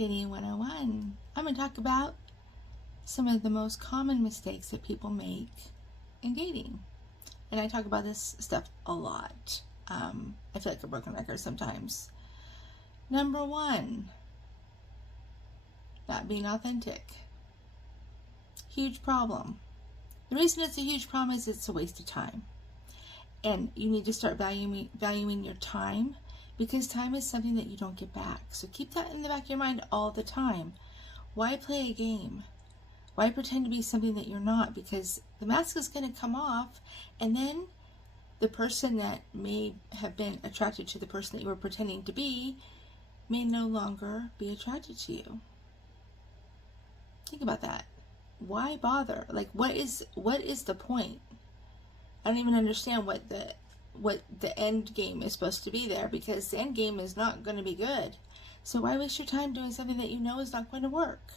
Dating 101. I'm going to talk about some of the most common mistakes that people make in dating. And I talk about this stuff a lot. I feel like a broken record sometimes. Number one, not being authentic. Huge problem. The reason it's a huge problem is it's a waste of time. And you need to start valuing your time, because time is something that you don't get back. So keep that in the back of your mind all the time. Why play a game? Why pretend to be something that you're not? Because the mask is going to come off, and then the person that may have been attracted to the person that you were pretending to be may no longer be attracted to you. Think about that. Why bother? Like, what is the point? I don't even understand what the end game is supposed to be there, because the end game is not going to be good. So why waste your time doing something that you know is not going to work?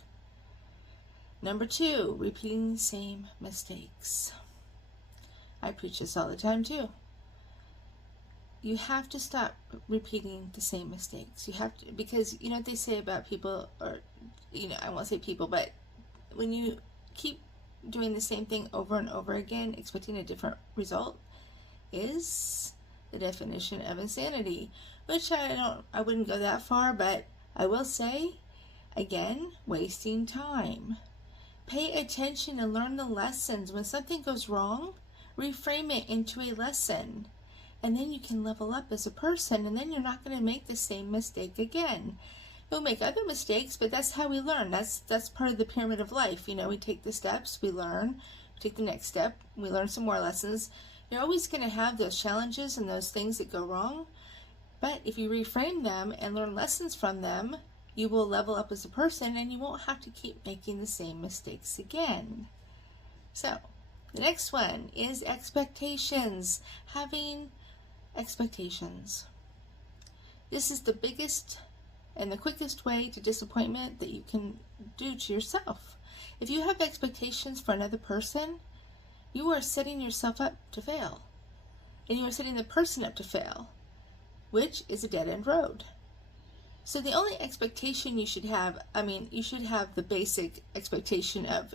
Number two, repeating the same mistakes. I preach this all the time too. You have to stop repeating the same mistakes. You have to, because you know what they say about people, or I won't say people, but when you keep doing the same thing over and over again, expecting a different result, is the definition of insanity. Which I wouldn't go that far, but I will say, again, wasting time. Pay attention and learn the lessons. When something goes wrong, reframe it into a lesson. And then you can level up as a person, and then you're not going to make the same mistake again. We'll make other mistakes, but that's how we learn. That's part of the pyramid of life. We take the steps, we learn, we take the next step, we learn some more lessons. You're always going to have those challenges and those things that go wrong, but if you reframe them and learn lessons from them, you will level up as a person, and you won't have to keep making the same mistakes again. So, the next one is expectations. Having expectations. This is the biggest and the quickest way to disappointment that you can do to yourself. If you have expectations for another person, you are setting yourself up to fail. And you are setting the person up to fail, which is a dead-end road. So the only expectation you should have, you should have the basic expectation of,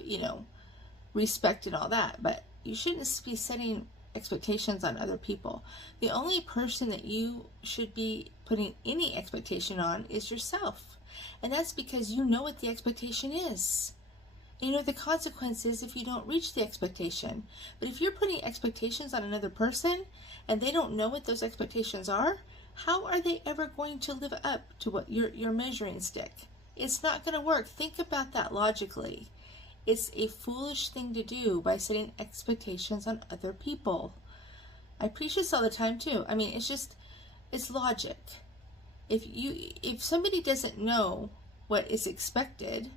respect and all that, but you shouldn't be setting expectations on other people. The only person that you should be putting any expectation on is yourself. And that's because you know what the expectation is. You know the consequences if you don't reach the expectation. But if you're putting expectations on another person and they don't know what those expectations are, how are they ever going to live up to what your measuring stick? It's not going to work. Think about that logically. It's a foolish thing to do by setting expectations on other people. I preach this all the time too. It's logic. If somebody doesn't know what is expected,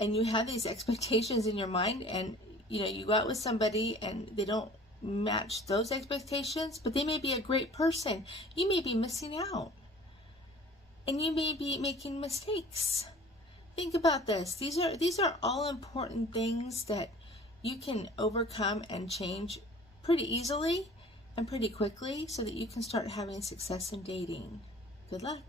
and you have these expectations in your mind, and you go out with somebody and they don't match those expectations, but they may be a great person, you may be missing out. And you may be making mistakes. Think about this. These are all important things that you can overcome and change pretty easily and pretty quickly, so that you can start having success in dating. Good luck.